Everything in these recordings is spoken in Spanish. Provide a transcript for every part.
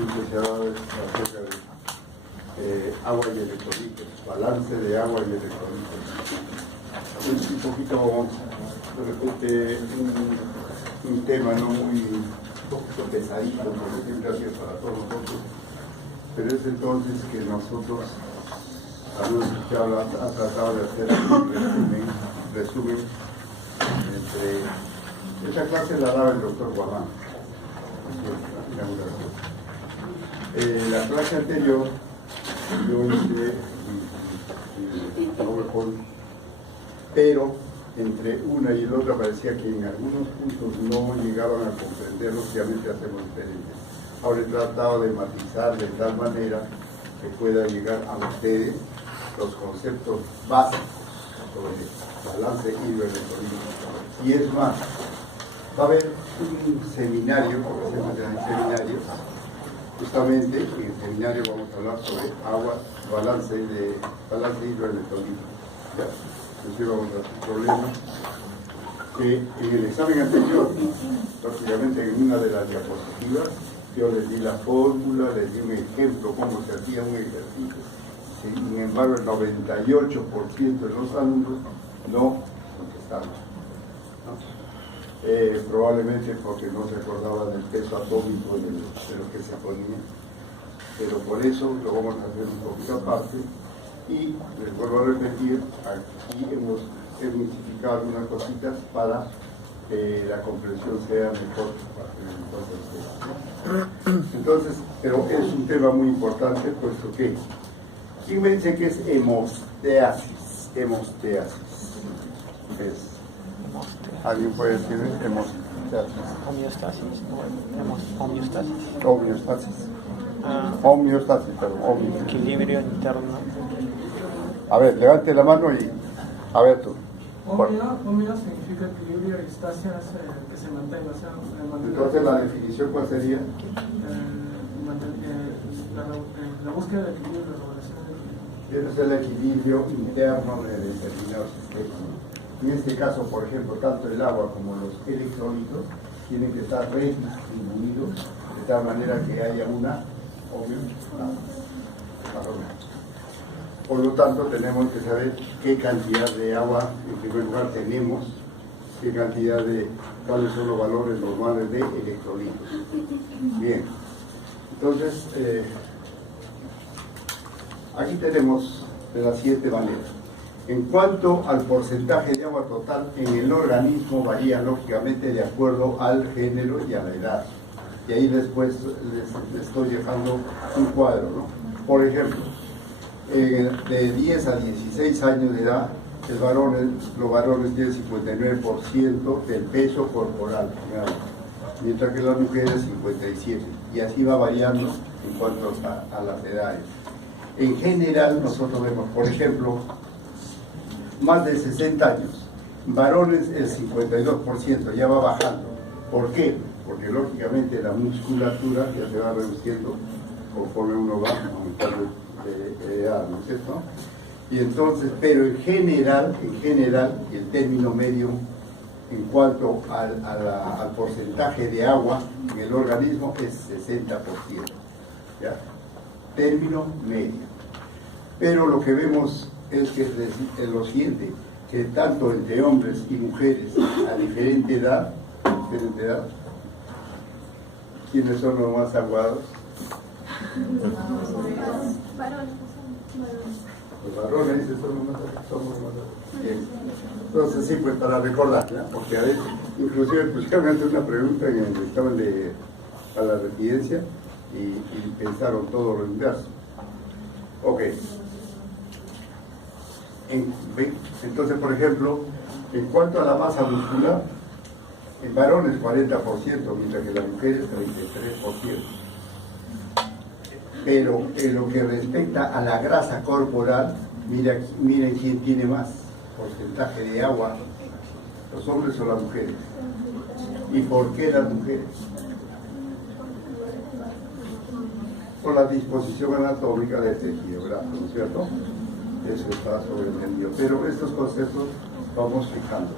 siempre se habla acerca de agua y electrolitos, balance de agua y electrolitos. Es un poquito, de repente, un tema no muy poquito pesadito, porque siempre ha sido para todos nosotros, pero es entonces que nosotros, ha tratado de hacer un resumen entre esta clase la daba el doctor Guamán. La clase anterior yo hice PowerPoint, pero entre una y la otra parecía que en algunos puntos no llegaban a comprender lo que realmente hacemos diferentes. Ahora he tratado de matizar de tal manera que pueda llegar a ustedes los conceptos básicos sobre balance hidroelectrolítico. Y es más, va a haber un seminario, porque se llama seminario, justamente en el seminario vamos a hablar sobre agua, balance hidroelectrolítico. Entonces vamos a hacer problemas que en el examen anterior, prácticamente en una de las diapositivas, yo les di la fórmula, les di un ejemplo, cómo se hacía un ejercicio. Sin embargo, el 98% de los alumnos no contestaban, ¿no? Probablemente porque no se acordaba del peso atómico de lo que se ponía. Pero por eso lo vamos a hacer un poquito aparte. Y les vuelvo a repetir, aquí hemos emulsificado algunas cositas para que la comprensión sea mejor. Entonces, pero es un tema muy importante, puesto que ¿quién me dice que es hemostasis? ¿Alguien puede decir hemostasis? Homeostasis, no, homeostasis. Homeostasis, perdón. Equilibrio interno. A ver, levante la mano y a ver tú. Homeo significa equilibrio y estasia es que se mantenga. Entonces, ¿la definición cuál sería? La búsqueda de equilibrio, la regulación de equilibrio. Es el equilibrio interno de determinados sistemas. En este caso, por ejemplo, tanto el agua como los electrolitos tienen que estar redistribuidos de tal manera que haya una homeostasis. Por lo tanto, tenemos que saber qué cantidad de agua, en primer lugar, tenemos, cuáles son los valores normales de electrolitos. Bien, entonces, aquí tenemos de la siguiente manera. En cuanto al porcentaje de agua total en el organismo, varía lógicamente de acuerdo al género y a la edad. Y ahí después les estoy dejando un cuadro, ¿no? Por ejemplo, de 10 a 16 años de edad, los varones tienen 59% del peso corporal, mientras que las mujeres 57%. Y así va variando en cuanto a las edades. En general, nosotros vemos, por ejemplo, más de 60 años, varones el 52%, ya va bajando. ¿Por qué? Porque lógicamente la musculatura ya se va reduciendo conforme uno va aumentando de edad, ¿no es cierto? Y entonces, pero en general, el término medio en cuanto al porcentaje de agua en el organismo es 60%, ¿ya? Término medio. Pero lo que vemos es que es lo siguiente, que tanto entre hombres y mujeres a diferente edad, ¿quiénes son los más aguados? Los varones son los más aguados. Bien. Entonces sí, pues para recordar, ¿ya? Porque a veces, inclusive pusieron antes una pregunta en el examen a la residencia y pensaron todo lo inverso. Ok. Entonces, por ejemplo, en cuanto a la masa muscular, en varones 40%, mientras que las mujeres 33%. Pero en lo que respecta a la grasa corporal, miren quién tiene más porcentaje de agua, los hombres o las mujeres. ¿Y por qué las mujeres? Por la disposición anatómica del tejido graso, ¿no es cierto? Eso está sobreentendido. Pero estos conceptos vamos fijándolos.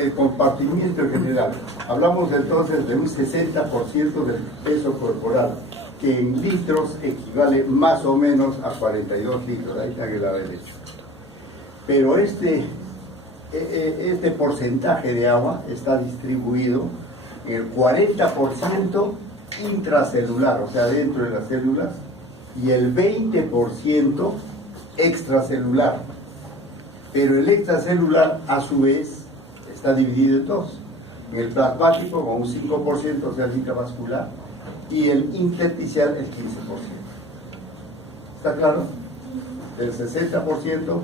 el compartimiento en general. Hablamos entonces de un 60% del peso corporal, que en litros equivale más o menos a 42 litros. Ahí está que la derecha. Pero este porcentaje de agua está distribuido en el 40% intracelular, o sea, dentro de las células, y el 20% extracelular. Pero el extracelular, a su vez, está dividido en dos. En el plasmático, con un 5%, o sea, el intravascular, y el intersticial, el 15%. ¿Está claro? El 60%,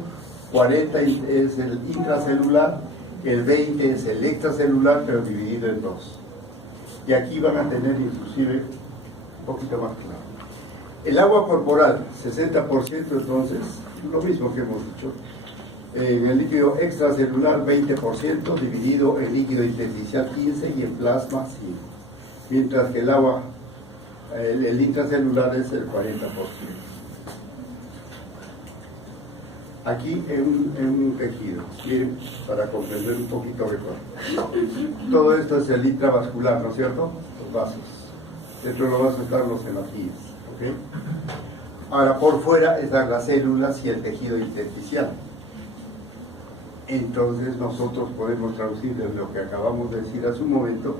40% es el intracelular, el 20% es el extracelular, pero dividido en dos. Y aquí van a tener inclusive un poquito más claro. El agua corporal, 60%, entonces, lo mismo que hemos dicho. En el líquido extracelular, 20%, dividido en líquido intersticial 15% y en plasma 5%. Mientras que el agua, el intracelular es el 40%. Aquí en un tejido, miren, para comprender un poquito mejor. Todo esto es el intravascular, ¿no es cierto? Los vasos. Dentro de los vasos están los hematíes, ¿ok? Ahora, por fuera están las células y el tejido intersticial. Entonces nosotros podemos traducir desde lo que acabamos de decir hace un momento,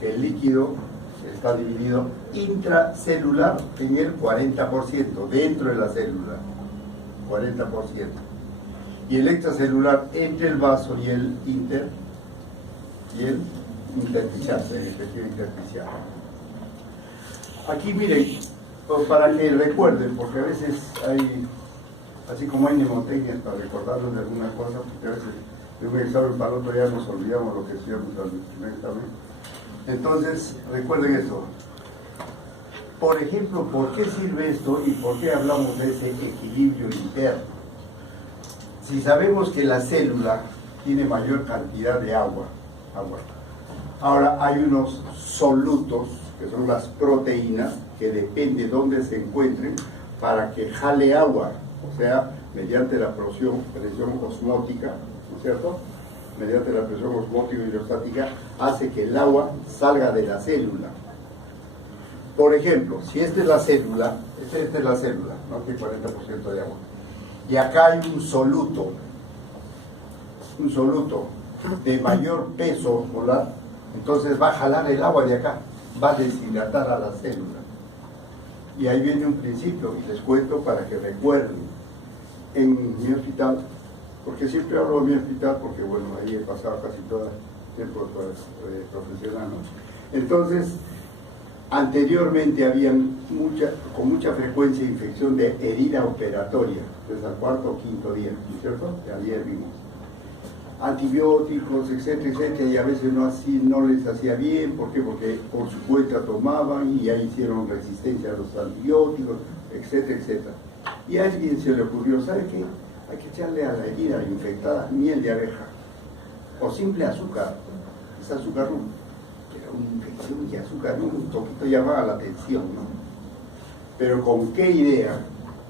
que el líquido está dividido intracelular en el 40%, dentro de la célula, 40%. Y el extracelular entre el vaso y el intersticial, el tejido intersticial. Aquí miren, pues para que recuerden, porque a veces hay, así como hay mnemotecnias para recordarnos de alguna cosa, porque a veces de un examen para otro ya nos olvidamos lo que estudiamos al primer examen. Entonces, recuerden esto. Por ejemplo, ¿por qué sirve esto y por qué hablamos de ese equilibrio interno? Si sabemos que la célula tiene mayor cantidad de agua, ahora hay unos solutos, que son las proteínas, que depende de dónde se encuentren, para que jale agua, o sea, mediante la presión osmótica, ¿no es cierto? Mediante la presión osmótica y hidrostática, hace que el agua salga de la célula. Por ejemplo, si esta es la célula, ¿no? Tiene 40% de agua, y acá hay un soluto de mayor peso osmolar, entonces va a jalar el agua de acá, va a deshidratar a la célula. Y ahí viene un principio, y les cuento para que recuerden. En mi hospital, porque siempre hablo de mi hospital, porque bueno, ahí he pasado casi todo el tiempo profesional, ¿no? Entonces, anteriormente habían con mucha frecuencia infección de herida operatoria, desde el cuarto o quinto día, ¿no es cierto? Que ayer vimos. Antibióticos, etcétera, etcétera, y a veces no les hacía bien. ¿Por qué? Porque por su cuenta tomaban y ya hicieron resistencia a los antibióticos, etcétera, etcétera. Y a alguien se le ocurrió, ¿sabe qué? Hay que echarle a la herida infectada miel de abeja o simple azúcar, es azúcar rum. Pero una infección y azúcar rum un poquito llamaba la atención, ¿no? Pero ¿con qué idea?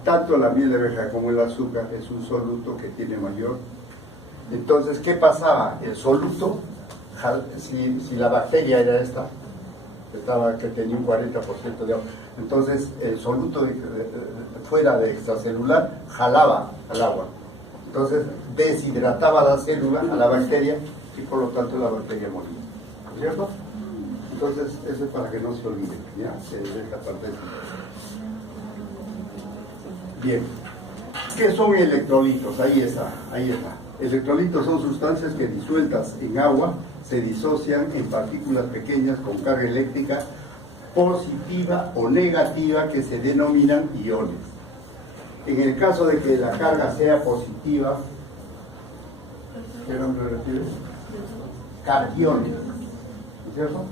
Tanto la miel de abeja como el azúcar es un soluto que tiene mayor. Entonces, ¿qué pasaba? El soluto, si la bacteria era esta, que tenía un 40% de agua, entonces el soluto fuera de extracelular jalaba al agua, entonces deshidrataba la célula, a la bacteria, y por lo tanto la bacteria moría, ¿no es cierto? Entonces eso es para que no se olvide, ¿ya? Esta parte. Bien, ¿qué son electrolitos? Ahí está. Electrolitos son sustancias que disueltas en agua se disocian en partículas pequeñas con carga eléctrica positiva o negativa, que se denominan iones. En el caso de que la carga sea positiva, ¿qué nombre recibe? Cationes, ¿no es cierto?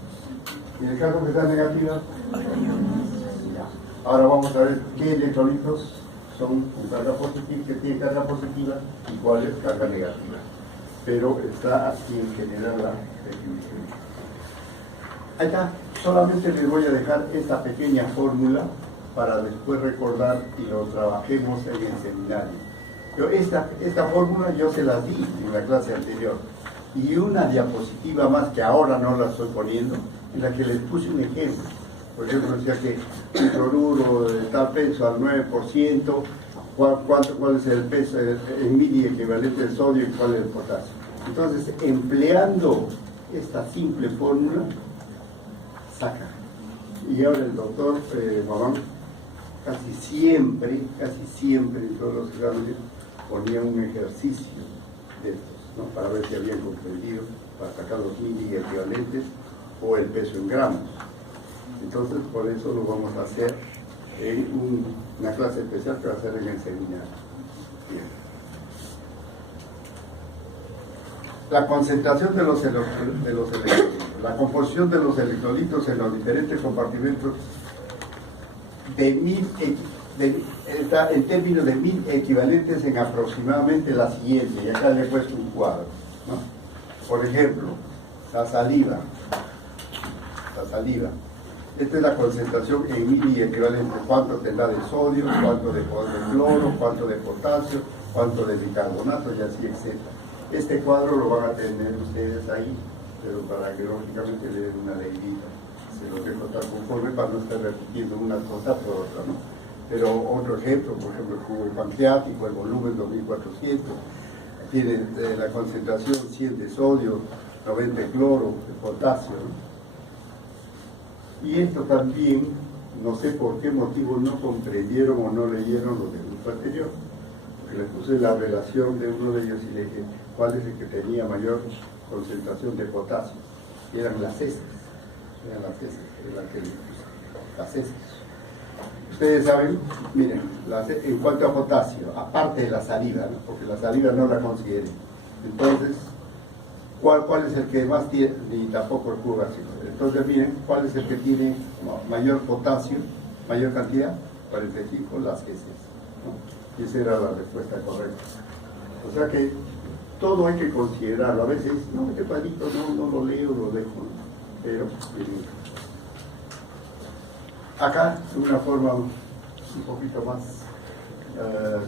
Y en el caso que sea negativa, ahora vamos a ver qué electrolitos son con carga positiva, que tienen carga positiva, y cuál es carga negativa. Pero está así en general la definición. Ahí está. Solamente les voy a dejar esta pequeña fórmula para después recordar y lo trabajemos en el seminario. Esta fórmula yo se las di en la clase anterior, y una diapositiva más que ahora no la estoy poniendo, en la que les puse un ejemplo. Por ejemplo, decía que el cloruro está peso al 9%, cuál es el peso en mili equivalente de sodio y cuál es el potasio. Entonces, empleando esta simple fórmula, saca. Y ahora el doctor Mamán casi siempre en todos los exámenes ponía un ejercicio de estos, ¿no? Para ver si habían comprendido, para sacar los mili equivalentes o el peso en gramos. Entonces, por eso lo vamos a hacer en una clase especial que va a ser en el seminario. Bien. La concentración de los electrolitos, la composición de los electrolitos en los diferentes compartimentos está en términos de 1000 equivalentes en aproximadamente la siguiente, y acá le he puesto un cuadro, ¿no? Por ejemplo, la saliva. Esta es la concentración en mili equivalentes, cuánto tendrá de sodio, cuánto de cloro, cuánto de potasio, cuánto de bicarbonato y así, etc. Este cuadro lo van a tener ustedes ahí, pero para que lógicamente le den una leidita. Se lo dejo tal conforme para no estar repitiendo una cosa por otra, ¿no? Pero otro ejemplo, por ejemplo, el jugo pancreático, el volumen 2400, tiene la concentración 100 de sodio, 90 de cloro, de potasio, ¿no? Y esto también, no sé por qué motivo no comprendieron o no leyeron lo del grupo anterior, porque les puse la relación de uno de ellos y le dije cuál es el que tenía mayor concentración de potasio, y eran las heces, las heces. Ustedes saben, miren, en cuanto a potasio, aparte de la saliva, ¿no? Porque la saliva no la consideren. Entonces, ¿cuál es el que más tiene? Ni tampoco el jugo gástrico. Entonces, miren, ¿cuál es el que tiene mayor potasio, mayor cantidad? 45, las heces, ¿no? Y esa era la respuesta correcta. O sea que todo hay que considerarlo. A veces, no, este cuadrito no lo leo, lo dejo, ¿no? Pero, miren, acá, de una forma un poquito más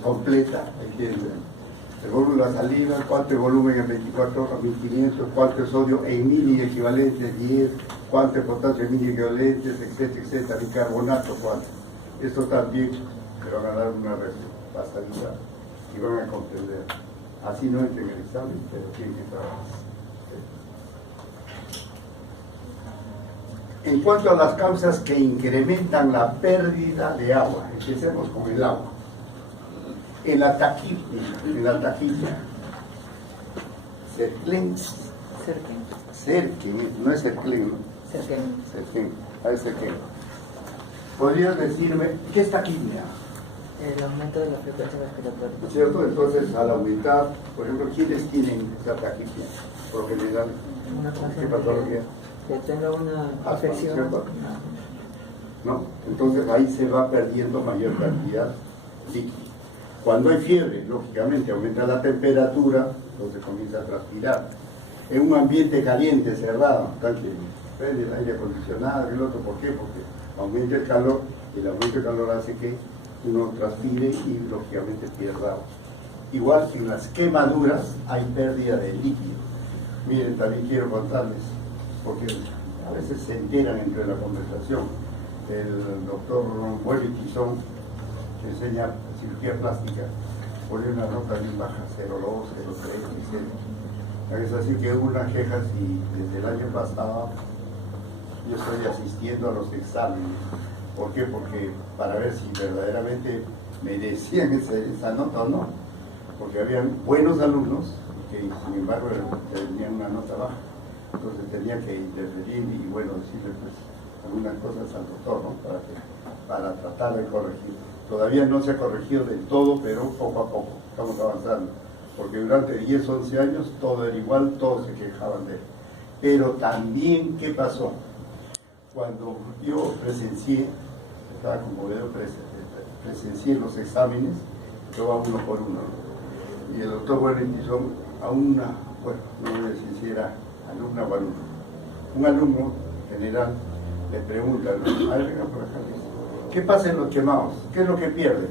completa, aquí el volumen de la saliva, cuánto de volumen en 24 horas, 1500, cuánto de sodio en mili equivalentes, 10, cuánto de potasio en mili equivalentes, etcétera, etcétera, bicarbonato, cuánto. Esto también se van a dar una pasadita y van a comprender. Así no entren en el examen, pero tienen que trabajar. En cuanto a las causas que incrementan la pérdida de agua, empecemos con el agua. En la taquipnia, Cerquen, no es Cerclen, ¿no? Cerquen, a ver Cerquen. ¿Podrías decirme qué es taquipnia? El aumento de la frecuencia respiratoria. ¿Cierto? Entonces, al aumentar, por ejemplo, ¿quiénes tienen esa taquipnia? Por lo general, ¿qué patología? Que tenga una afección. ¿No? Entonces ahí se va perdiendo mayor cantidad líquida. Cuando hay fiebre, lógicamente aumenta la temperatura, entonces comienza a transpirar. En un ambiente caliente, cerrado, tal que prende el aire acondicionado, el otro, ¿por qué? Porque aumenta el calor y el aumento de calor hace que uno transpire y lógicamente pierda agua. Igual que en las quemaduras hay pérdida de líquido. Miren, también quiero contarles, porque a veces se enteran entre la conversación. El doctor Bueri Tizón, que enseña cirugía plástica, pone una nota bien baja, 0,2, 0,3, etc. Es así que hubo unas quejas y desde el año pasado yo estoy asistiendo a los exámenes. ¿Por qué? Porque para ver si verdaderamente merecían esa nota o no. Porque habían buenos alumnos que sin embargo tenían una nota baja. Entonces tenía que intervenir y bueno, decirle pues algunas cosas al doctor, ¿no? Para tratar de corregir. Todavía no se ha corregido del todo, pero poco a poco estamos avanzando. Porque durante 10, 11 años todo era igual, todos se quejaban de él. Pero también, ¿qué pasó? Cuando yo presencié, estaba conmovido, presencié los exámenes, yo a uno por uno, ¿no? Y el doctor Buenetizón a una, bueno, no voy a decir si era alumna o alumno. Un alumno general le pregunta, ¿no? A ver, venga por acá, dice, ¿qué pasa en los quemados? ¿Qué es lo que pierden?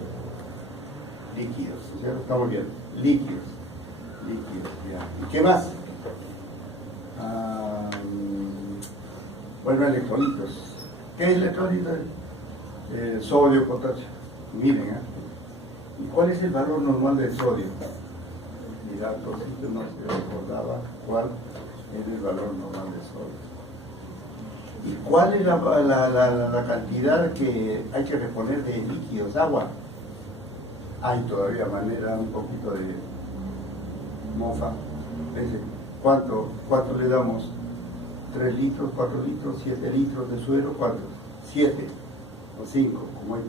Líquidos, ¿cierto? Estamos viendo, líquidos, ya. ¿Y qué más? Bueno, electrolitos. ¿Qué es electrolito? Sodio, potasio. Miren, ¿y cuál es el valor normal del sodio? Mira, entonces no se recordaba cuál es el valor normal del sodio. ¿Y cuál es la cantidad que hay que reponer de líquidos, agua? Hay todavía manera, un poquito de mofa. Dice, ¿cuánto le damos? 3 litros, 4 litros, 7 litros de suero, ¿cuántos? 7 o 5, como hay.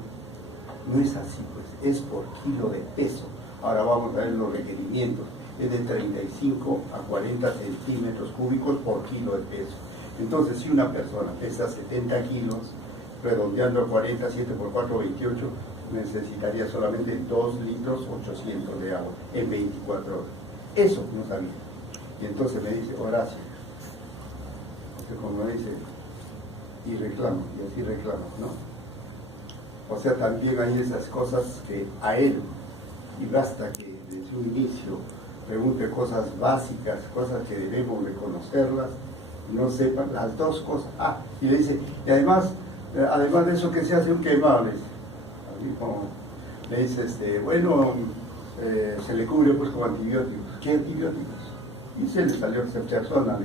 No es así, pues, es por kilo de peso. Ahora vamos a ver los requerimientos. Es de 35 a 40 centímetros cúbicos por kilo de peso. Entonces, si una persona pesa 70 kilos, redondeando a 40, 7 por 4, 28, necesitaría solamente 2 litros 800 de agua en 24 horas. Eso no sabía. Y entonces me dice, Horacio, como me dice, y reclamo, y así reclamo, ¿no? O sea, también hay esas cosas que a él, y basta que desde su inicio pregunte cosas básicas, cosas que debemos de conocerlas, no sepan las dos cosas. Ah, y le dice, y además de eso que se hace un quemado, le dice, así como, le dice, bueno, se le cubre pues con antibióticos. ¿Qué antibióticos? Y se le salió ceftriaxona,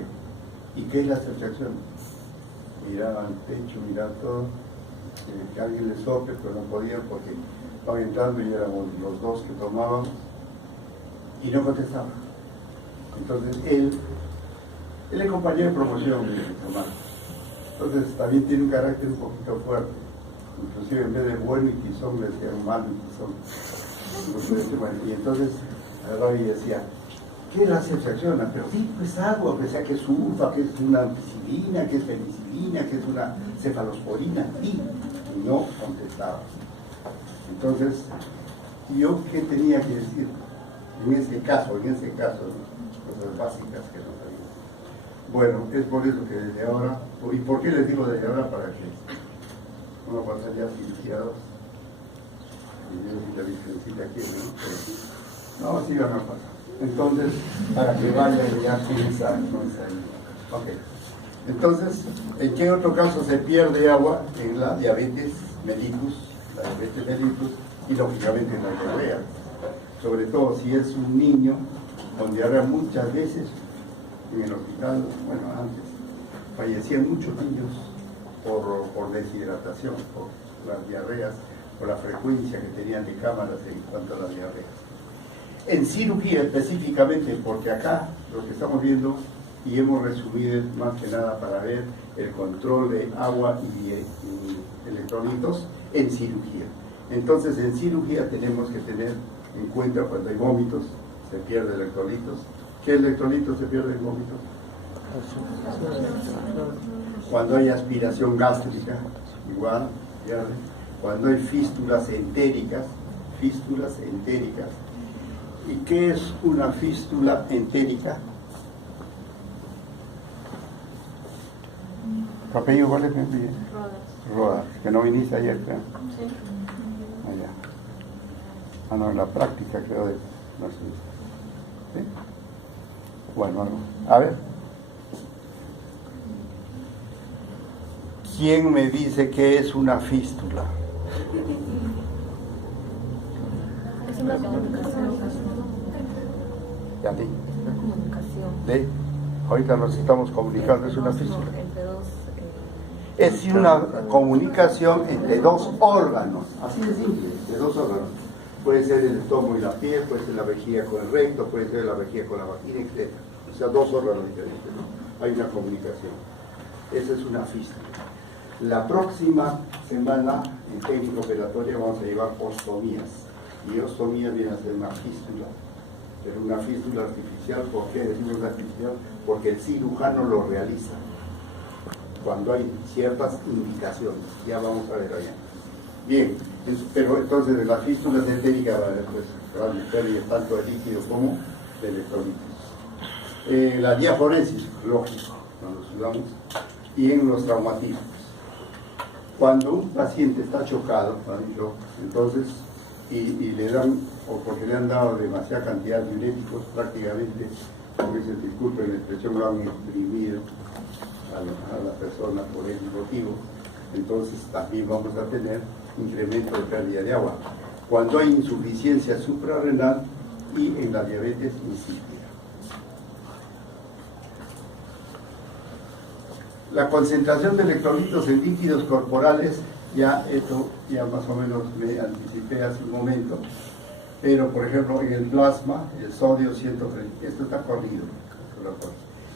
¿y qué es la ceftriaxona? Miraba al techo, miraba todo, que alguien le sople, pero no podían porque estaban entrando y éramos los dos que tomábamos y no contestaba. Entonces él es compañero de promoción de Tomás. Entonces también tiene un carácter un poquito fuerte. Inclusive en vez de bueno y tizón le decían malo y tizón. Y entonces agarraba y decía, ¿qué es la ceftriaxona? Pero sí, pues agua, que sea que es sulfa, que es una ampicilina, que es penicilina, que es una cefalosporina, y no contestaba. Entonces, ¿yo qué tenía que decir? En ese caso, cosas básicas que no sabía. Bueno, es por eso que desde ahora, ¿y por qué les digo desde ahora? Para que uno pasa ya iniciados, y yo sí la virgencita aquí, ¿no? No, sí van a pasar. Entonces, para que vayan ya sin esa ok. Entonces, ¿en qué otro caso se pierde agua? En la diabetes mellitus, y lógicamente en la diarrea. Sobre todo si es un niño con diarrea, muchas veces en el hospital, bueno, antes, fallecían muchos niños por deshidratación, por las diarreas, por la frecuencia que tenían de cámaras en cuanto a las diarreas. En cirugía específicamente, porque acá lo que estamos viendo, y hemos resumido más que nada para ver el control de agua y electrolitos en cirugía. Entonces en cirugía tenemos que tener en cuenta cuando hay vómitos, se pierde electrolitos. ¿Qué electrolitos se pierde en vómitos? Cuando hay aspiración gástrica, igual, pierde. Cuando hay fístulas entéricas. ¿Y qué es una fístula entérica? ¿Tu apellido cuál es? Rodas. Que no viniste ayer, creo. Sí. Allá. Ah, no, en la práctica creo de... No sé. ¿Sí? Bueno, algo. A ver. ¿Quién me dice qué es una fístula? Es una comunicación. ¿Y a ti? Una comunicación. ¿De? Ahorita nos estamos comunicando, es una fístula. Entre dos. Es una comunicación entre dos órganos, así de simple, de dos órganos. Puede ser el estómago y la piel, puede ser la vejiga con el recto, puede ser la vejiga con la vagina, etc. O sea, dos órganos diferentes, ¿no? Hay una comunicación. Esa es una fístula. La próxima semana, en técnica operatoria, vamos a llevar ostomías. Y ostomías viene a ser una fístula. Pero una fístula artificial, ¿por qué decimos artificial? Porque el cirujano lo realiza cuando hay ciertas indicaciones. Ya vamos a ver allá. Bien, pero entonces de las fístulas entéricas va a haber pérdida tanto de líquido como de electrolitos. La diaforesis, lógico, cuando sudamos, y en los traumatismos. Cuando un paciente está chocado, entonces, y le dan, o porque le han dado demasiada cantidad de diuréticos, prácticamente, como dicen, disculpen la expresión, lo han exprimido, a la persona por el motivo, entonces también vamos a tener incremento de pérdida de agua. Cuando hay insuficiencia suprarrenal y en la diabetes insípida. La concentración de electrolitos en líquidos corporales, ya esto ya más o menos me anticipé hace un momento, pero por ejemplo en el plasma, el sodio 130, esto está corrido,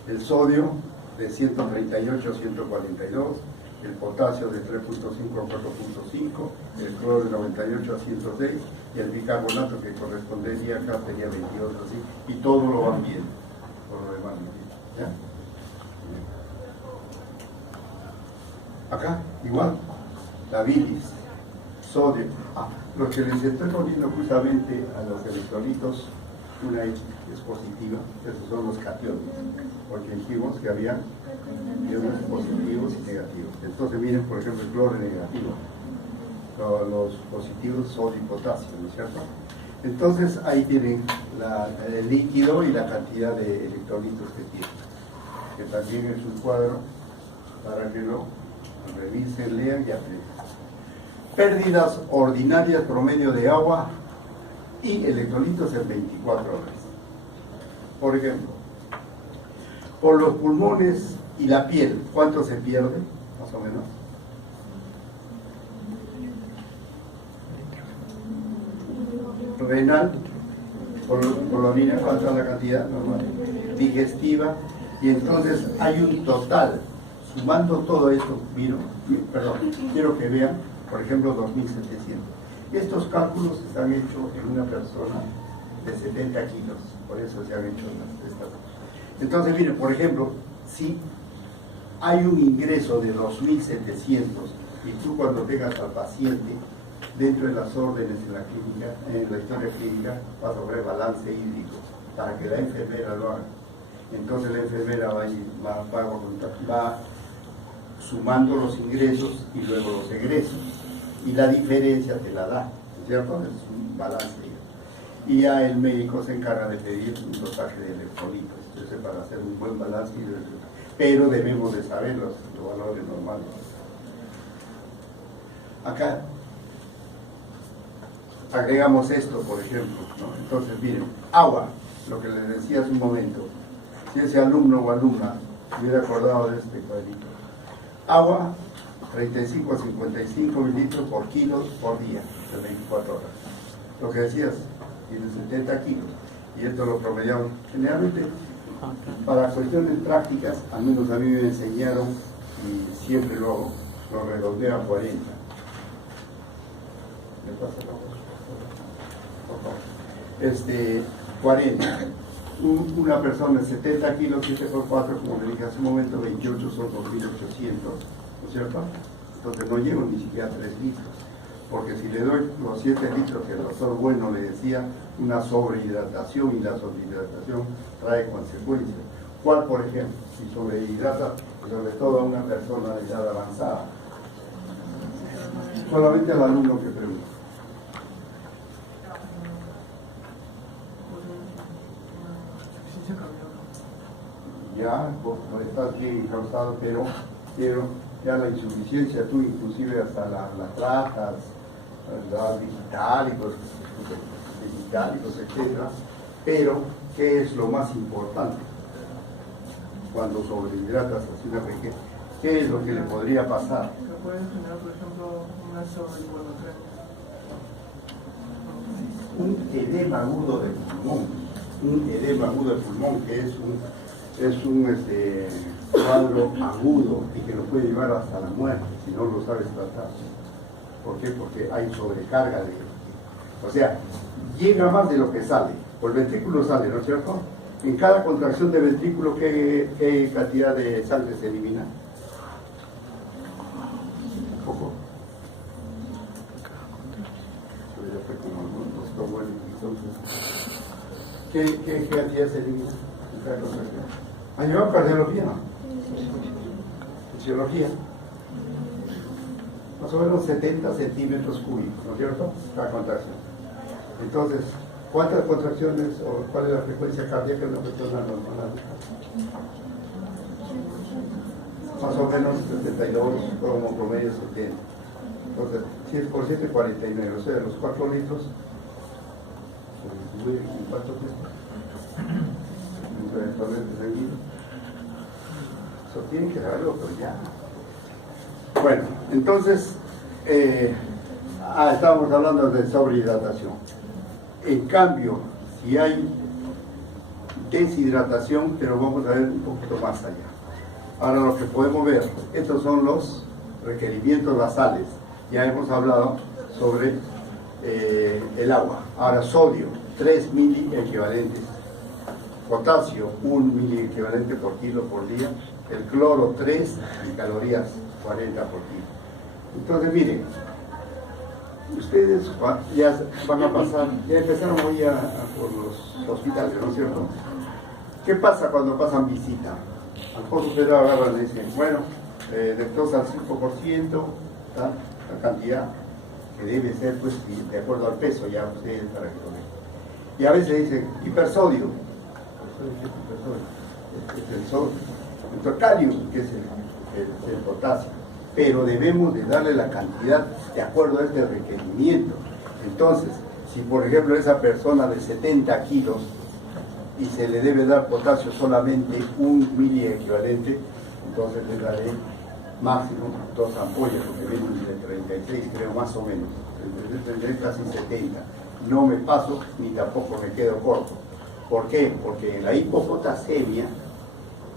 el sodio de 138 a 142, el potasio de 3.5 a 4.5, el cloro de 98 a 106 y el bicarbonato que correspondería acá sería 22 así, y todo lo van viendo, por lo demás, ¿ya? Acá, igual, la bilis, sodio. Lo que les estoy poniendo justamente a los electrolitos, una X es positiva, esos son los cationes, porque dijimos que había iones positivos y negativos. Entonces miren, por ejemplo, el cloro negativo, los positivos sodio y potasio, ¿no es cierto? Entonces ahí tienen el líquido y la cantidad de electrolitos que tiene, que también es un cuadro para que lo revisen, lean y aprendan. Pérdidas ordinarias promedio de agua y electrolitos en 24 horas. Por ejemplo, por los pulmones y la piel, ¿cuánto se pierde? Más o menos. Renal, por la orina, ¿cuánto es la cantidad normal? Digestiva, y entonces hay un total. Sumando todo esto, quiero que vean, por ejemplo, 2.700. Estos cálculos están hechos en una persona de 70 kilos, por eso se han hecho estas. Entonces, miren, por ejemplo, si hay un ingreso de 2.700 y tú cuando tengas al paciente dentro de las órdenes en la clínica, en la historia clínica, vas a ver balance hídrico para que la enfermera lo haga. Entonces la enfermera va sumando los ingresos y luego los egresos, y la diferencia te la da, ¿cierto? Es un balance. Y ya el médico se encarga de pedir un dosaje de electrolitos, entonces para hacer un buen balance, pero debemos de saber los valores normales. Acá agregamos esto, por ejemplo, ¿no? Entonces miren, agua, lo que les decía hace un momento, si ese alumno o alumna hubiera acordado de este cuadrito. Agua, 35 a 55 mililitros por kilo por día, de 24 horas. Lo que decías, tiene 70 kilos, y esto lo promediamos. Generalmente, para cuestiones prácticas, al menos a mí me enseñaron, y siempre lo redondeo a 40. ¿Me pasa la voz? Por favor. 40. Una persona de 70 kilos, 7 por 4, como le dije hace un momento, 28 son 2.800, ¿no es cierto? Entonces no llevo ni siquiera 3 litros, porque si le doy los 7 litros que el doctor Bueno le decía, una sobrehidratación, y la sobrehidratación trae consecuencias. ¿Cuál, por ejemplo? Si sobrehidrata, sobre todo a una persona de edad avanzada. Solamente al alumno que pregunta. Ya, estás bien causado, pero ya la insuficiencia, tú inclusive hasta las placas, los digitálicos, etcétera. Pero, ¿qué es lo más importante? Cuando sobrehidratas así una pequeña, ¿qué es lo que le podría pasar? Que puede generar, por ejemplo, una sobrehidratación. Un edema agudo del pulmón. Un edema agudo del pulmón, que es un cuadro agudo y que lo puede llevar hasta la muerte si no lo sabes tratar. ¿Por qué? Porque hay sobrecarga de... O sea, llega más de lo que sale. Por el ventrículo sale, ¿no es cierto? En cada contracción de ventrículo, ¿qué cantidad de sangre se elimina? Un poco. Pero ya fue como bueno, entonces. ¿Qué cantidad se elimina en cada contracción? ¿Ha llevado cardiología? Fisiología. Más o menos 70 centímetros cúbicos, ¿no es cierto? Cada contracción. Entonces, ¿cuántas contracciones o cuál es la frecuencia cardíaca de una persona normal? más o menos 72, como promedio 70. Entonces, 100 por 7, 49, o sea, los 4 litros, ¿cuánto cuesta? Eso tiene que darlo, pero ya. Bueno, entonces, estábamos hablando de sobrehidratación. En cambio, si hay deshidratación, pero vamos a ver un poquito más allá. Ahora lo que podemos ver, estos son los requerimientos basales. Ya hemos hablado sobre el agua. Ahora sodio, 3 mili equivalentes. Potasio, 1 mili equivalente por kilo por día. El cloro, 3 y calorías, 40 por kilo. Entonces miren, ustedes ya van a pasar, ya empezaron hoy por los hospitales, ¿no es cierto? ¿Qué pasa cuando pasan visita? Al post-operado agarran y dicen, bueno, detosa al 5%, ¿tá? La cantidad que debe ser, pues, de acuerdo al peso, ya ustedes para que lo vean. Y a veces dicen, hipersodio. Es el sodio. Entonces, calium, que es el potasio. Pero debemos de darle la cantidad de acuerdo a este requerimiento. Entonces, si por ejemplo esa persona de 70 kilos y se le debe dar potasio solamente 1 mili equivalente, entonces le daré máximo 2 ampollas, porque vienen de 36 creo más o menos, tendré casi 70. No me paso ni tampoco me quedo corto. ¿Por qué? Porque en la hipopotasemia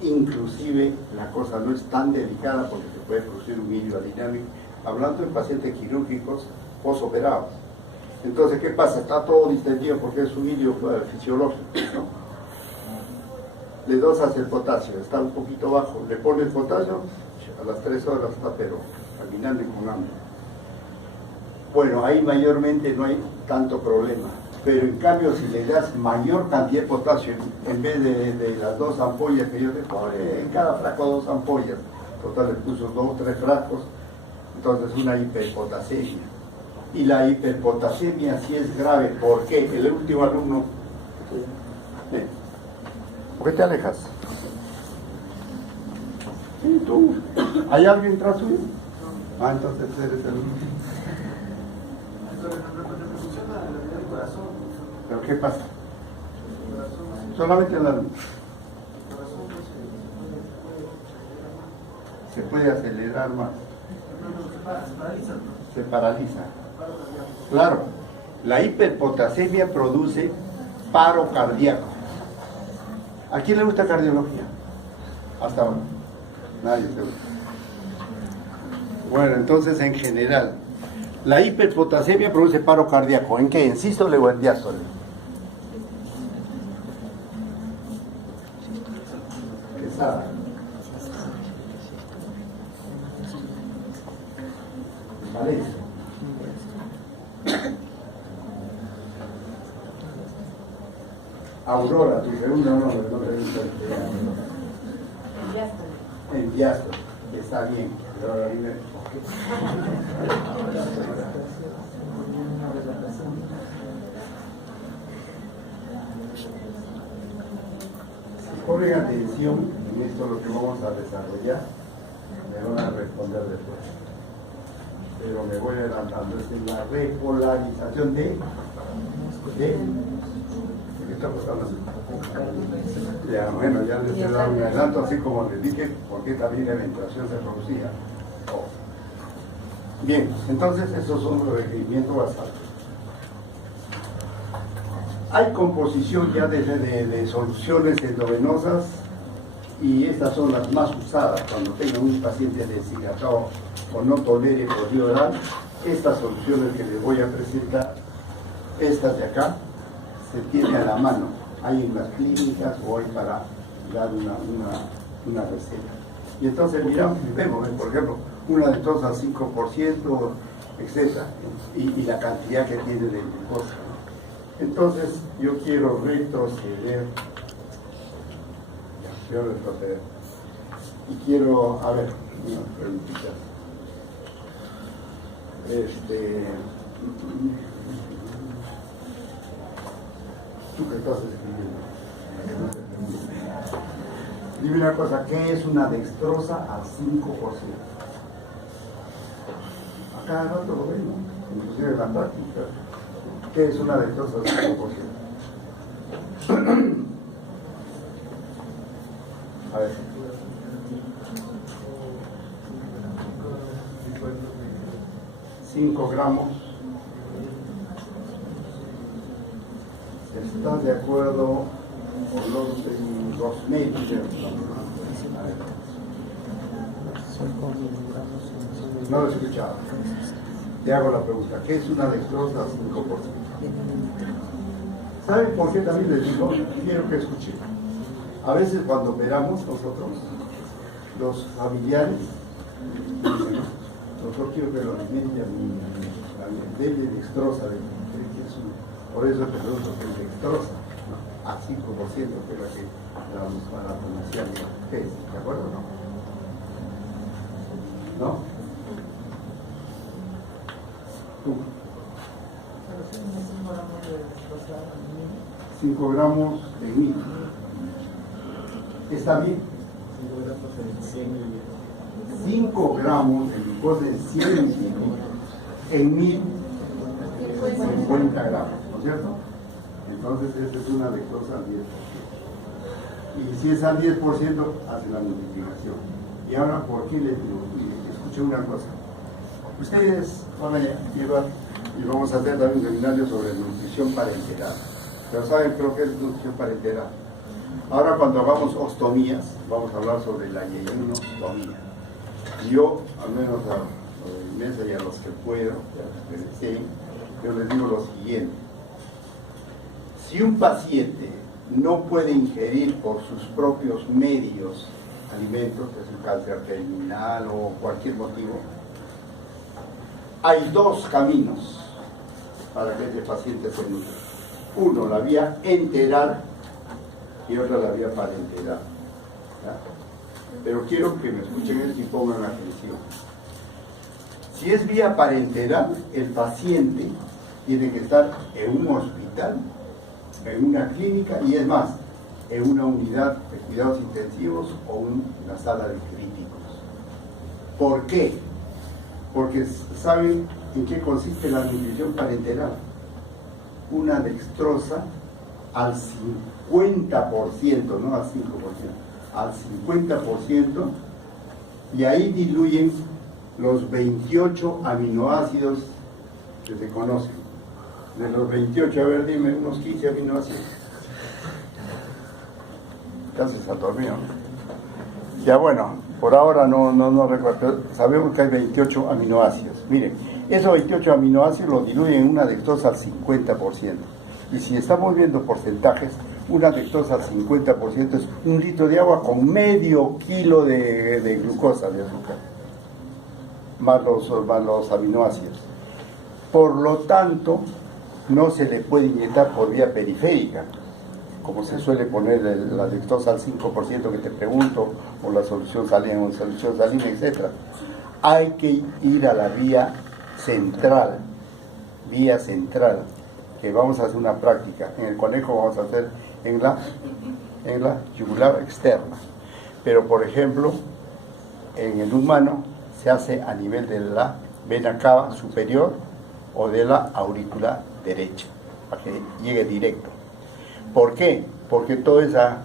inclusive la cosa no es tan delicada porque se puede producir un milio adinámico, hablando de pacientes quirúrgicos posoperados. Entonces, ¿qué pasa? Está todo distendido porque es un milio fisiológico, ¿no? Le dosas el potasio, está un poquito bajo, le pones el potasio, a las 3 horas está pero caminando y con hambre. Bueno, ahí mayormente no hay tanto problema. Pero en cambio, si le das mayor cantidad de potasio, en vez de las 2 ampollas que yo te pongo, en cada frasco 2 ampollas, total le puso 2 o 3 frascos, entonces una hiperpotasemia. Y la hiperpotasemia sí es grave. ¿Por qué? El último alumno... ¿Por qué te alejas? Sí, tú. ¿Hay alguien tras tuyo? Ah, entonces eres el último. ¿Pero qué pasa? Solamente la luz. Se puede acelerar más. Se paraliza. Claro, la hiperpotasemia produce paro cardíaco. ¿A quién le gusta cardiología? Hasta ahora. Nadie se gusta. Bueno, entonces en general, la hiperpotasemia produce paro cardíaco. ¿En qué? ¿En sístole o en diástole? Quesada. ¿Vale? Aurora, tu segundo nombre, no te gusta en diástole. Está bien. Aurora, dime. Ponen atención en esto lo que vamos a desarrollar, me van a responder después. Pero me voy adelantando, es la repolarización de ¿qué estamos hablando? Ya, bueno, ya les he dado un adelanto, así como les dije, porque también la ventilación se producía. Oh. Bien, entonces esos son los requerimientos basales. Hay composición ya de soluciones endovenosas y estas son las más usadas cuando tenga un paciente deshidratado o no tolere por vía oral. Estas soluciones que les voy a presentar, estas de acá, se tienen a la mano. Hay en las clínicas o hay para dar una receta. Y entonces miramos, vemos, por ejemplo, una de todas al 5%, etc. Y la cantidad que tiene de glucosa. Entonces, yo quiero retroceder. Y quiero, a ver, unas preguntitas. ¿Tú qué estás escribiendo? Dime una cosa, ¿qué es una dextrosa al 5%? A cada rato lo vemos, inclusive en la práctica. ¿Qué es una dextrosa al 5%? A ver. $5 gramos. ¿Estás de acuerdo con los medios? No lo he escuchado. Te hago la pregunta, ¿qué es una dextrosa al 5%? ¿Saben por qué también les digo? Quiero que escuchen. A veces cuando operamos nosotros, los familiares dicen, doctor, quiero que lo alimente a mi dele dextrosa, por eso te pregunto que es dextrosa, ¿no? A 5%, que es la que damos para la comercial. ¿Qué es? ¿De acuerdo o no? ¿No? Tú. 5 gramos en 1000. ¿Está bien? 5 gramos de glucosa en 100 mililitros en 1000, 50 gramos, ¿no es cierto? Entonces esta es una dextrosa al 10%. Y si es al 10%, hace la multiplicación. Y ahora, ¿por qué les digo? Escuchen una cosa. Ustedes van a llevar, y vamos a hacer también un seminario sobre nutrición parenteral. Pero ¿saben creo que es nutrición parenteral? Ahora cuando hagamos ostomías, vamos a hablar sobre la yeyunostomía. Yo, al menos a los de mesa y a los que puedo, yo les digo lo siguiente. Si un paciente no puede ingerir por sus propios medios alimentos, es un cáncer terminal o cualquier motivo, hay dos caminos para que ese paciente se nutra. Uno, la vía enteral, y otra, la vía parenteral. ¿Ya? Pero quiero que me escuchen esto y pongan atención. Si es vía parenteral, el paciente tiene que estar en un hospital, en una clínica y es más, en una unidad de cuidados intensivos o una sala de críticos. ¿Por qué? Porque ¿saben en qué consiste la nutrición parenteral? Una dextrosa al 50%, no al 5%, al 50%, y ahí diluyen los 28 aminoácidos que se conocen. De los 28, a ver, dime, unos 15 aminoácidos. Casi se dormido. Ya bueno, por ahora no recuerdo, pero sabemos que hay 28 aminoácidos. Miren, esos 28 aminoácidos los diluyen en una dextrosa al 50%. Y si estamos viendo porcentajes, una dextrosa al 50% es 1 litro de agua con medio kilo de glucosa, de azúcar, más los aminoácidos. Por lo tanto, no se le puede inyectar por vía periférica, como se suele poner la dextrosa al 5% que te pregunto, o la solución salina, etc. Hay que ir a la vía central, que vamos a hacer una práctica. En el conejo vamos a hacer en la yugular externa. Pero, por ejemplo, en el humano se hace a nivel de la vena cava superior o de la aurícula derecha, para que llegue directo. ¿Por qué? Porque toda esa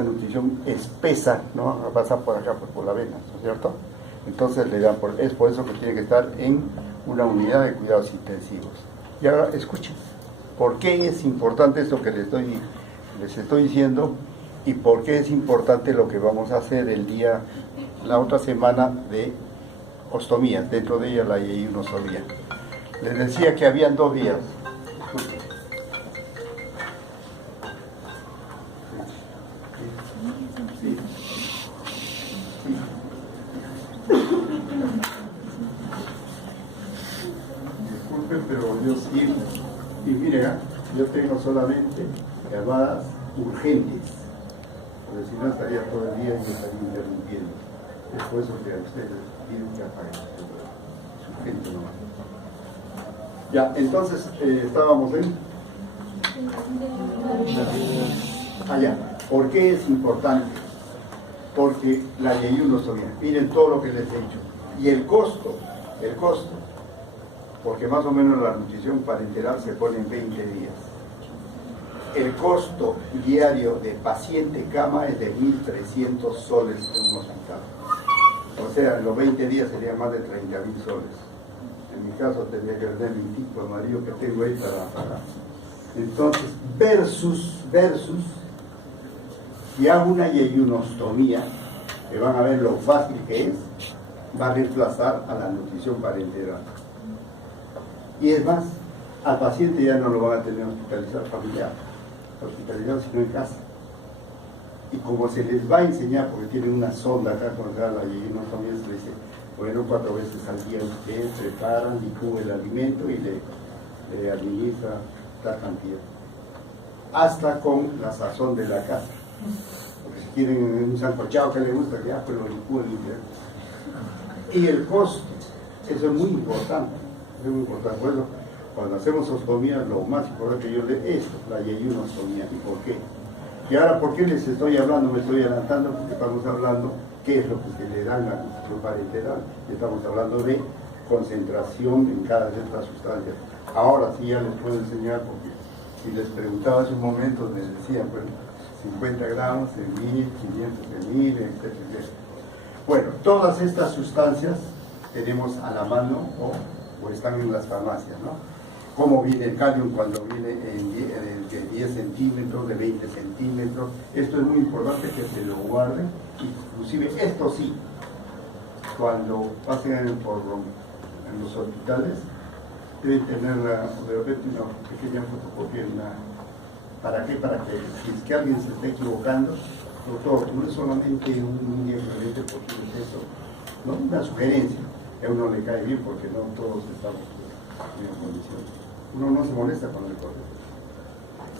nutrición espesa, ¿no?, pasa por acá, por la vena, ¿no es cierto? Entonces es por eso que tiene que estar en una unidad de cuidados intensivos. Y ahora escuchen, ¿por qué es importante esto que les estoy diciendo? Y por qué es importante lo que vamos a hacer la otra semana de ostomías, dentro de ella la yeyunostomía. Les decía que habían dos vías. Disculpen, pero yo sí. Y miren, yo tengo solamente llamadas urgentes, porque si no estaría todo el día y me estaría interrumpiendo. Es por eso que a ustedes tienen que apagar. Es urgente nomás. Ya, entonces estábamos en allá. ¿Por qué es importante? Porque la yeyunostomía, miren todo lo que les he dicho. Y el costo, porque más o menos la nutrición parenteral se pone en 20 días. El costo diario de paciente cama es de 1.300 soles en un hospital. O sea, en los 20 días serían más de 30.000 soles. En mi caso tendría que vender mi tipo de marido que tengo ahí para pagar. Entonces, versus, si hago una yeyunostomía, que van a ver lo fácil que es, va a reemplazar a la nutrición parenteral. Y es más, al paciente ya no lo van a tener hospitalizado sino en casa. Y como se les va a enseñar, porque tienen una sonda acá con la yeyunostomía, se les dice, bueno, 4 veces al día ustedes preparan, licúan el alimento y le administra la cantidad. Hasta con la sazón de la casa. Porque si quieren un sancochado que les gusta, ya pues lo licúan y el costo, eso es muy importante. Es muy importante. Bueno, cuando hacemos ostomía, lo más importante que yo le es la yeyunostomía. ¿Y por qué? Y ahora, ¿por qué les estoy hablando? Me estoy adelantando porque estamos hablando qué es lo que se le da en la nutrición parenteral. Estamos hablando de concentración en cada de estas sustancias. Ahora sí ya les puedo enseñar, porque si les preguntaba hace un momento, me decían, pues, 50 gramos en 1.000, 500 en 1.000, etc. Bueno, todas estas sustancias tenemos a la mano o están en las farmacias, ¿no? Cómo viene el calium cuando viene de 10 centímetros, de 20 centímetros. Esto es muy importante que se lo guarden. Inclusive esto sí, cuando pasen en los hospitales, deben tener de repente una pequeña fotocopia. ¿Para qué? Para que si es que alguien se esté equivocando, doctor, no es solamente un ingrediente porque es eso, ¿no? Una sugerencia. A uno le cae bien porque no todos estamos en condiciones. Uno no se molesta con el proceso.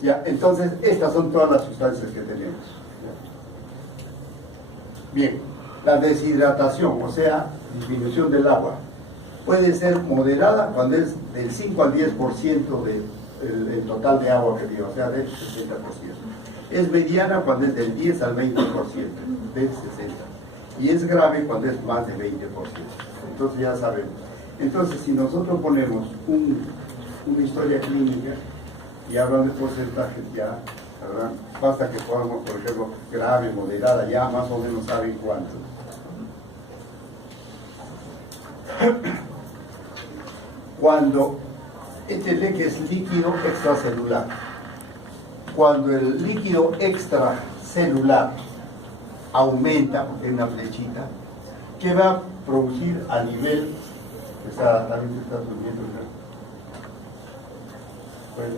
Ya, entonces, estas son todas las sustancias que tenemos. Bien, la deshidratación, o sea, disminución del agua, puede ser moderada cuando es del 5 al 10% del total de agua que dio, o sea, del 60%. Es mediana cuando es del 10 al 20%, del 60%. Y es grave cuando es más del 20%. Entonces ya sabemos. Entonces, si nosotros ponemos una historia clínica y hablan de porcentajes, ya, ¿verdad? Basta que podamos, por ejemplo, grave, moderada, ya más o menos saben cuánto. Cuando este leque es líquido extracelular, cuando el líquido extracelular aumenta, porque hay una flechita, ¿qué va a producir a nivel? También se está subiendo, bueno,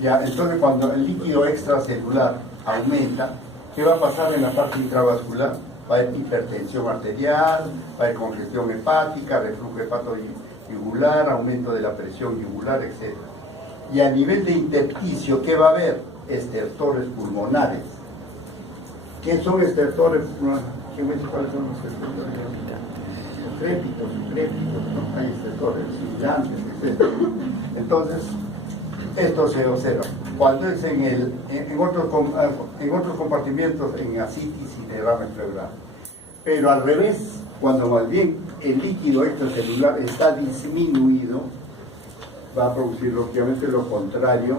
ya, entonces cuando el líquido extracelular aumenta, ¿qué va a pasar en la parte intravascular? Va a haber hipertensión arterial, va a haber congestión hepática, reflujo hepatoyugular, aumento de la presión yugular, etc. Y a nivel de intersticio, ¿qué va a haber? Estertores pulmonares. ¿Qué son estertores pulmonares? ¿Quién me dice cuáles son los estertores? Crépitos, ¿no? Hay estertores, sibilantes, etc. Entonces, esto se observa. Cuando es en otros compartimientos, en ascitis y derrame pleural. Pero al revés, cuando más bien el líquido extracelular está disminuido, va a producir lógicamente lo contrario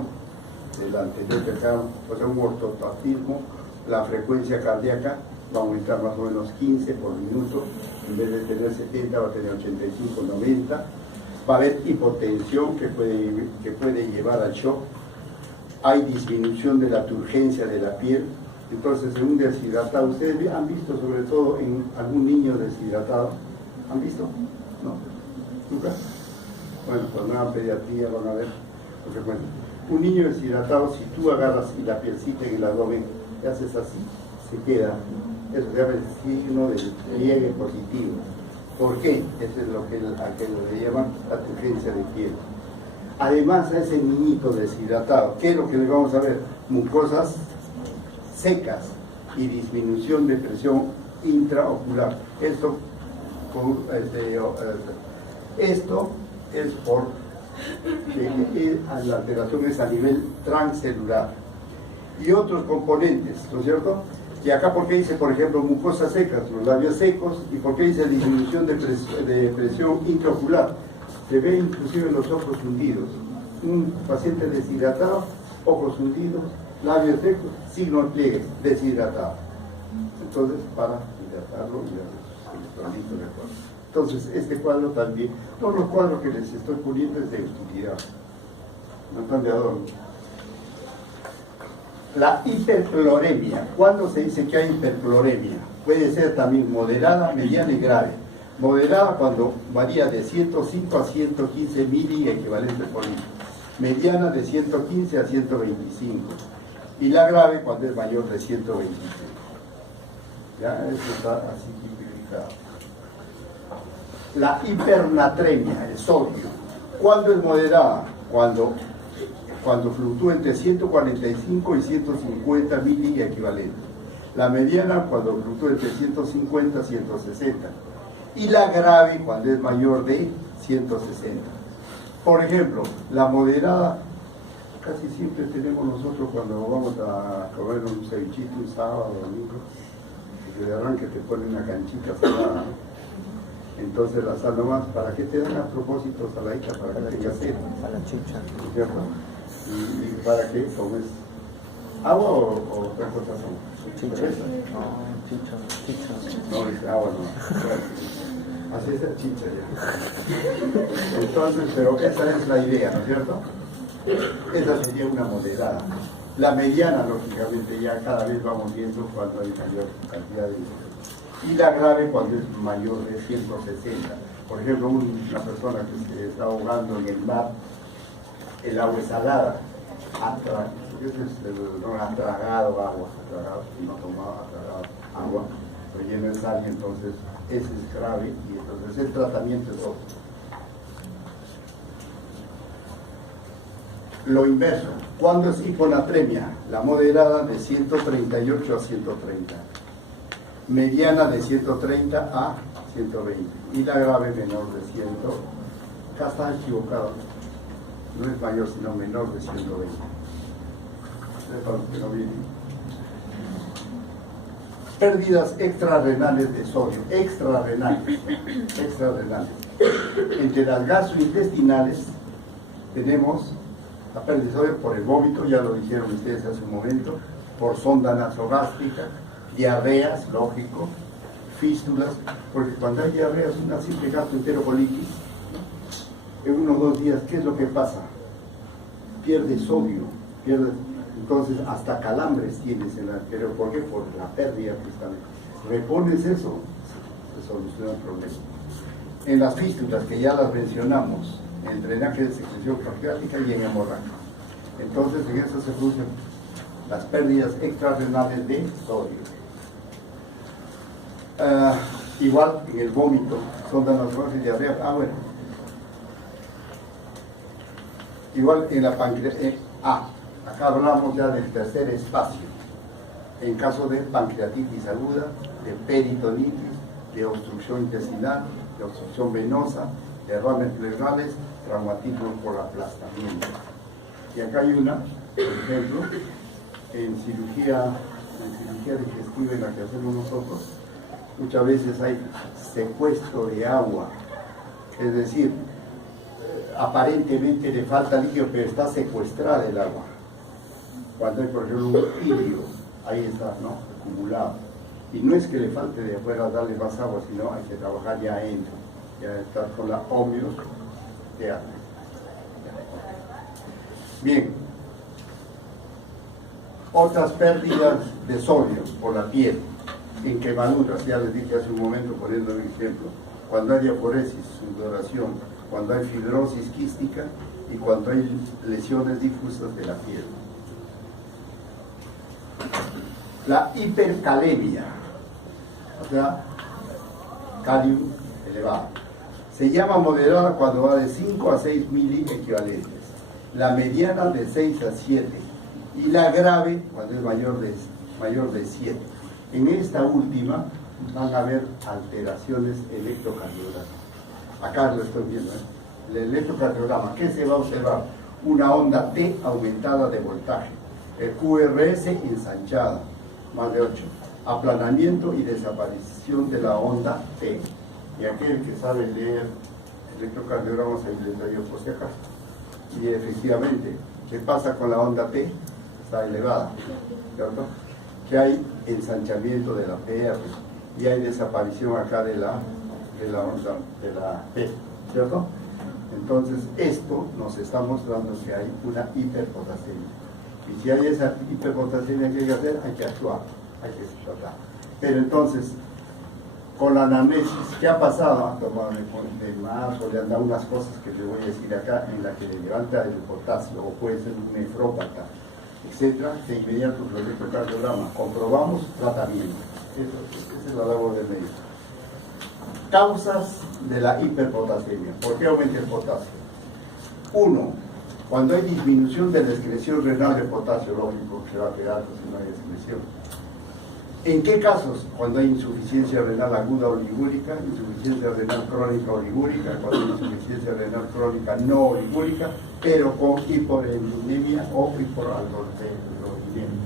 del anterior que acá, o sea, un ortostatismo, la frecuencia cardíaca va a aumentar más o menos 15 por minuto, en vez de tener 70 va a tener 85, 90, va a haber hipotensión que puede llevar al shock, hay disminución de la turgencia de la piel. Entonces, en un deshidratado, ¿ustedes han visto sobre todo en algún niño deshidratado? ¿Han visto? ¿No? ¿Nunca? Bueno, cuando van a pediatría van a ver lo que cuenta. Un niño deshidratado, si tú agarras y la pielcita en el abdomen, y haces así, se queda. Eso se llama el signo del pliegue positivo. ¿Por qué? Eso es lo que le llaman la turgencia de piel. Además, a ese niñito deshidratado, ¿qué es lo que le vamos a ver? Mucosas secas y disminución de presión intraocular. Esto es por que la alteración es a nivel transcelular. y otros componentes, ¿no es cierto? Y acá, ¿por qué dice, por ejemplo, mucosas secas, los labios secos? ¿Y por qué dice disminución de presión intraocular? Se ve inclusive los ojos hundidos. Un paciente deshidratado, ojos hundidos, labios secos, signo de pliegue, deshidratado. Entonces, para hidratarlo y darle sus electrolitos de acuerdo. Entonces, este cuadro también, todos los cuadros que les estoy poniendo es de utilidad, no están de adorno. La hipercloremia. ¿Cuándo se dice que hay hipercloremia? Puede ser también moderada, mediana y grave. Moderada cuando varía de 105 a 115 mili equivalente por litro. Mediana de 115 a 125. Y la grave cuando es mayor de 125. Ya, eso está así tipificado. La hipernatremia, el sodio. ¿Cuándo es moderada? Cuando fluctúa entre 145 y 150 mili equivalente. La mediana cuando fluctúa entre 150 y 160. Y la grave cuando es mayor de 160. Por ejemplo, la moderada, casi siempre tenemos nosotros cuando vamos a comer un cevichito un sábado o domingo, que de arranque te ponen una canchita salada, ¿no? Entonces la sal nomás, ¿para qué te dan a propósito saladita? Para que tengas sed, A la chicha. ¿cierto? ¿Y para qué comes? ¿Agua o otra cosa son? Chicha. ¿Cerveza? No, chicha. No, dice agua no. Así es el chicha ya. Entonces, pero esa es la idea, ¿no es cierto? Esa sería una moderada. La mediana, lógicamente, ya cada vez vamos viendo cuando hay mayor cantidad de... Y la grave cuando es mayor de 160. Por ejemplo, una persona que se está ahogando en el mar, el agua es salada, ha tragado agua, no ha tomado, ha tragado agua, relleno de sal, y entonces ese es grave, y entonces el tratamiento es otro. Lo inverso, ¿cuándo es hiponatremia? La moderada de 138 a 130. Mediana de 130 a 120 y la grave menor de 100. Acá está equivocado, no es mayor sino menor de 120. Que no viene. Pérdidas extrarrenales de sodio, extrarrenales. Entre las gastrointestinales tenemos la pérdida de sodio por el vómito, ya lo dijeron ustedes hace un momento, por sonda nasogástrica, diarreas, lógico, fístulas, porque cuando hay diarreas, una simple gastroenterocolitis, en 1 o 2 días, ¿qué es lo que pasa? Pierde sodio, entonces hasta calambres tienes en la anterior. ¿Por qué? Por la pérdida justamente. Repones eso, se soluciona el problema. En las fístulas, que ya las mencionamos, en drenaje de secreción pancreática y en hemorragia. Entonces en eso se producen las pérdidas extrarrenales de sodio. Igual en el vómito, sonda nasogástrica y diarrea. Bueno. Igual en la pancreatitis. Acá hablamos ya del tercer espacio. En caso de pancreatitis aguda, de peritonitis, de obstrucción intestinal, de obstrucción venosa, derrames pleurales, traumatismo por aplastamiento. Y acá hay una, por ejemplo, en cirugía digestiva en la que hacemos nosotros, muchas veces hay secuestro de agua, es decir, aparentemente le falta líquido, pero está secuestrada el agua. Cuando hay, por ejemplo, un ilio, ahí está, ¿no? Acumulado. Y no es que le falte de afuera darle más agua, sino hay que trabajar ya adentro, ya estar con la homeostasis. Bien. Otras pérdidas de sodio por la piel, en quemaduras, ya les dije hace un momento poniendo un ejemplo, cuando hay diaforesis, sudoración, cuando hay fibrosis quística y cuando hay lesiones difusas de la piel. La hipercalemia, o sea, calium elevado, se llama moderada cuando va de 5 a 6 mili equivalentes, la mediana de 6 a 7 y la grave cuando es mayor de 7. En esta última van a haber alteraciones electrocardiográficas. Acá lo estoy viendo, ¿eh? El electrocardiograma, ¿qué se va a observar? Una onda T aumentada de voltaje. QRS ensanchada, más de 8. Aplanamiento y desaparición de la onda T. Y aquel que sabe leer electrocardiogramas ahí les doy por si acaso. Y efectivamente, ¿qué pasa con la onda T? Está elevada, ¿cierto? Que hay ensanchamiento de la PR y hay desaparición acá de la onda de la T, ¿cierto? Entonces, esto nos está mostrando que hay una hiperpotasemia. Y si hay esa hiperpotasemia que hay que hacer, hay que actuar, hay que tratar. Pero entonces, con la anamnesis, ¿qué ha pasado? Han tomado de más o le han dado unas cosas que les voy a decir acá, en la que le levanta el potasio, o puede ser un nefrópata, etcétera, de inmediato el electrocardiograma. Comprobamos tratamiento. Esa es la labor del médico. Causas de la hiperpotasemia. ¿Por qué aumenta el potasio? 1. Cuando hay disminución de la excreción renal de potasio, lógico que va a quedar si no hay excreción. ¿En qué casos? Cuando hay insuficiencia renal aguda oligúrica, insuficiencia renal crónica oligúrica, cuando hay insuficiencia renal crónica no oligúrica, pero con hiporelinemia o hiporaldosteronismo.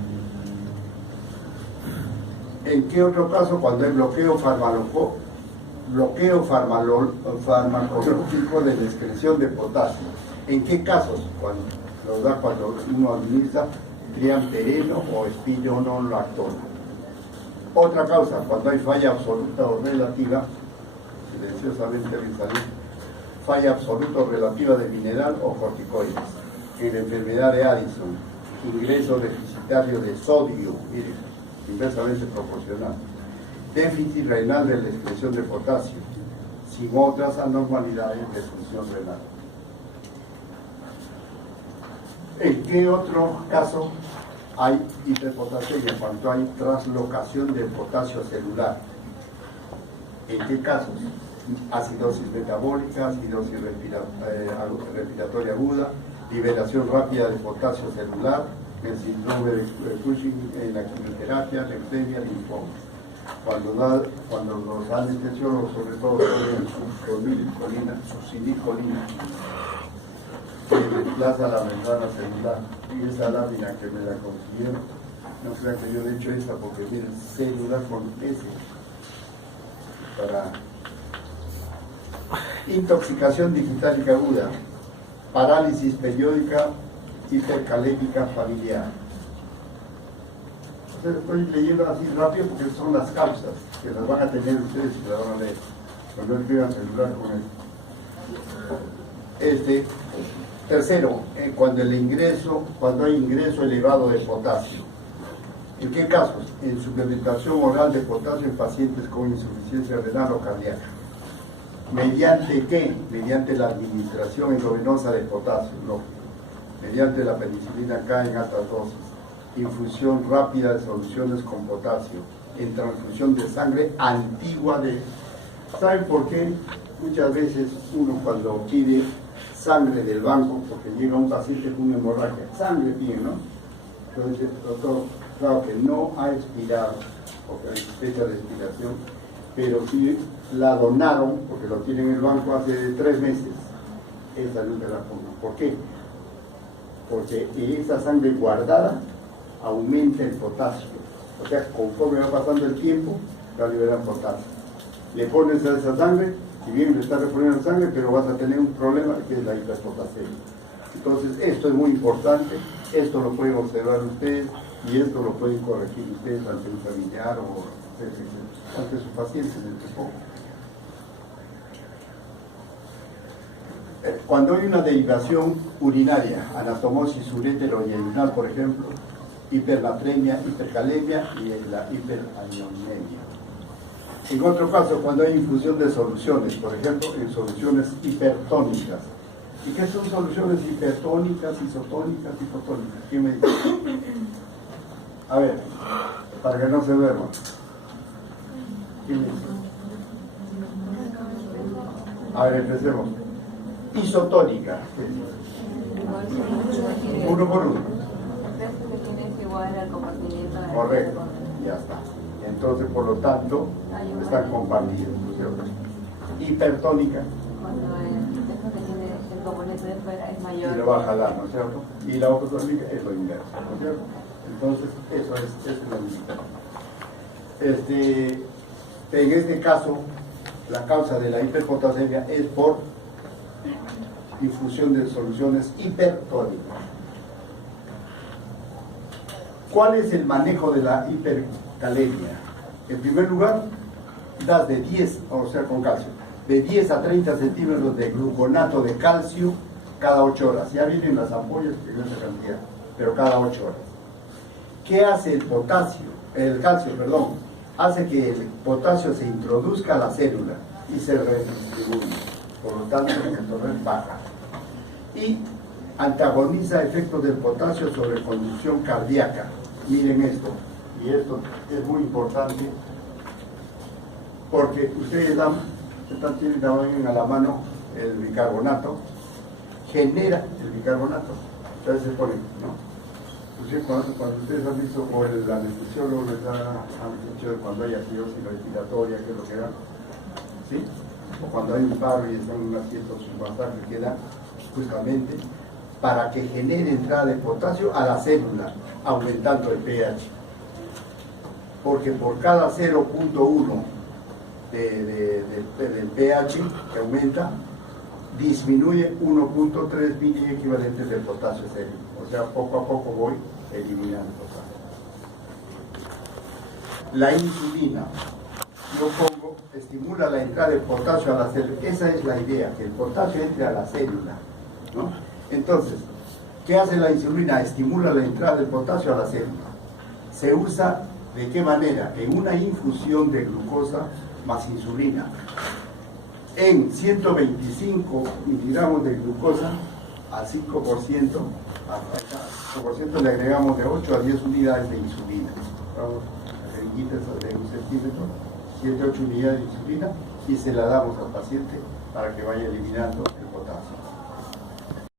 ¿En qué otro caso? Cuando hay bloqueo farmacológico de la excreción de potasio. ¿En qué casos? Cuando uno administra triamtereno o espironolactona. Otra causa, cuando hay falla absoluta o relativa, silenciosamente falla absoluta o relativa de mineral o corticoides. En la enfermedad de Addison, ingreso deficitario de sodio, miren, inversamente proporcional. Déficit renal de la excreción de potasio, sin otras anormalidades de función renal. ¿En qué otro caso hay hiperpotasemia? Cuando hay traslocación del potasio celular. ¿En qué casos? Acidosis metabólica, acidosis respiratoria aguda, liberación rápida de potasio celular, el síndrome de Cushing en la quimioterapia, leucemia, linfoma. Cuando los anestesiólogos, sobre todo, ponen succinilcolina, que reemplaza la membrana celular, y esa lámina que me la consiguieron, no crean que yo he hecho esta, porque miren, celular con S, para intoxicación digitálica aguda, parálisis periódica hipercalémica familiar. Estoy leyendo así rápido porque son las causas que las van a tener ustedes y las van a leer cuando escriban celular con él. Tercero, cuando hay ingreso elevado de potasio. ¿En qué casos? En suplementación oral de potasio en pacientes con insuficiencia renal o cardíaca. ¿Mediante qué? Mediante la administración endovenosa de potasio, lógico. Mediante la penicilina K en altas dosis. Infusión rápida de soluciones con potasio. En transfusión de sangre antigua de... ¿Saben por qué? Muchas veces uno cuando pide sangre del banco, porque llega un paciente con una hemorragia, sangre pide, ¿no? Entonces el doctor, claro que no ha expirado, porque hay fecha de expiración, pero sí la donaron, porque lo tienen en el banco hace 3 meses, esa no se la pongan. ¿Por qué? Porque esa sangre guardada aumenta el potasio, o sea, conforme va pasando el tiempo, va a liberar potasio. Le pones a esa sangre, si bien le está reponiendo sangre, pero vas a tener un problema que es la hiperpotasemia. Entonces, esto es muy importante, esto lo pueden observar ustedes y esto lo pueden corregir ustedes ante un familiar o ante su paciente en el tiempo. Cuando hay una derivación urinaria, anastomosis urétero-yeyunal, por ejemplo, hipernatremia, hipercalemia y la hiperalionemia. En otro caso, cuando hay infusión de soluciones, por ejemplo, en soluciones hipertónicas. ¿Y qué son soluciones hipertónicas, isotónicas, hipotónicas? ¿Quién me dice? A ver, para que no se duerman. ¿Quién me dice? A ver, empecemos. Isotónica. Uno por uno. Correcto, ya está. Entonces, por lo tanto, están compartidos, ¿no es cierto? Hipertónica. Cuando el componente de fuera es mayor. Y lo va a jalar, ¿no es cierto? Y la autotónica es lo inverso, ¿no es cierto? Entonces, eso es lo mismo. En este caso, la causa de la hiperpotasemia es por infusión de soluciones hipertónicas. ¿Cuál es el manejo de la hipercalemia? En primer lugar, das de 10, o sea, con calcio, de 10 a 30 centímetros de gluconato de calcio cada 8 horas. Ya vienen las ampollas en esa cantidad, pero cada 8 horas. ¿Qué hace el potasio? El calcio, perdón. Hace que el potasio se introduzca a la célula y se redistribuye. Por lo tanto, el torrente baja. Y antagoniza efectos del potasio sobre conducción cardíaca. Miren esto, y esto es muy importante porque ustedes tienen también a la mano el bicarbonato, genera el bicarbonato, entonces se pone, ¿no? Entonces, cuando ustedes han visto, o el anestesiólogo les han dicho cuando hay acidosis respiratoria, que es lo que da, ¿sí? O cuando hay un paro y están en un asiento submasal que queda justamente para que genere entrada de potasio a la célula, aumentando el pH. Porque por cada 0.1 del pH que aumenta, disminuye 1.3 mili equivalentes de potasio sérico. O sea, poco a poco voy eliminando potasio. La insulina, yo pongo, estimula la entrada de potasio a la célula. Esa es la idea, que el potasio entre a la célula, ¿no? Entonces, ¿qué hace la insulina? Estimula la entrada del potasio a la célula. Se usa, ¿de qué manera? En una infusión de glucosa más insulina. En 125 miligramos de glucosa a 5%, a 5% le agregamos de 8 a 10 unidades de insulina. Vamos a jeringuitas de un centímetro, 7 8 unidades de insulina y se la damos al paciente para que vaya eliminando el potasio.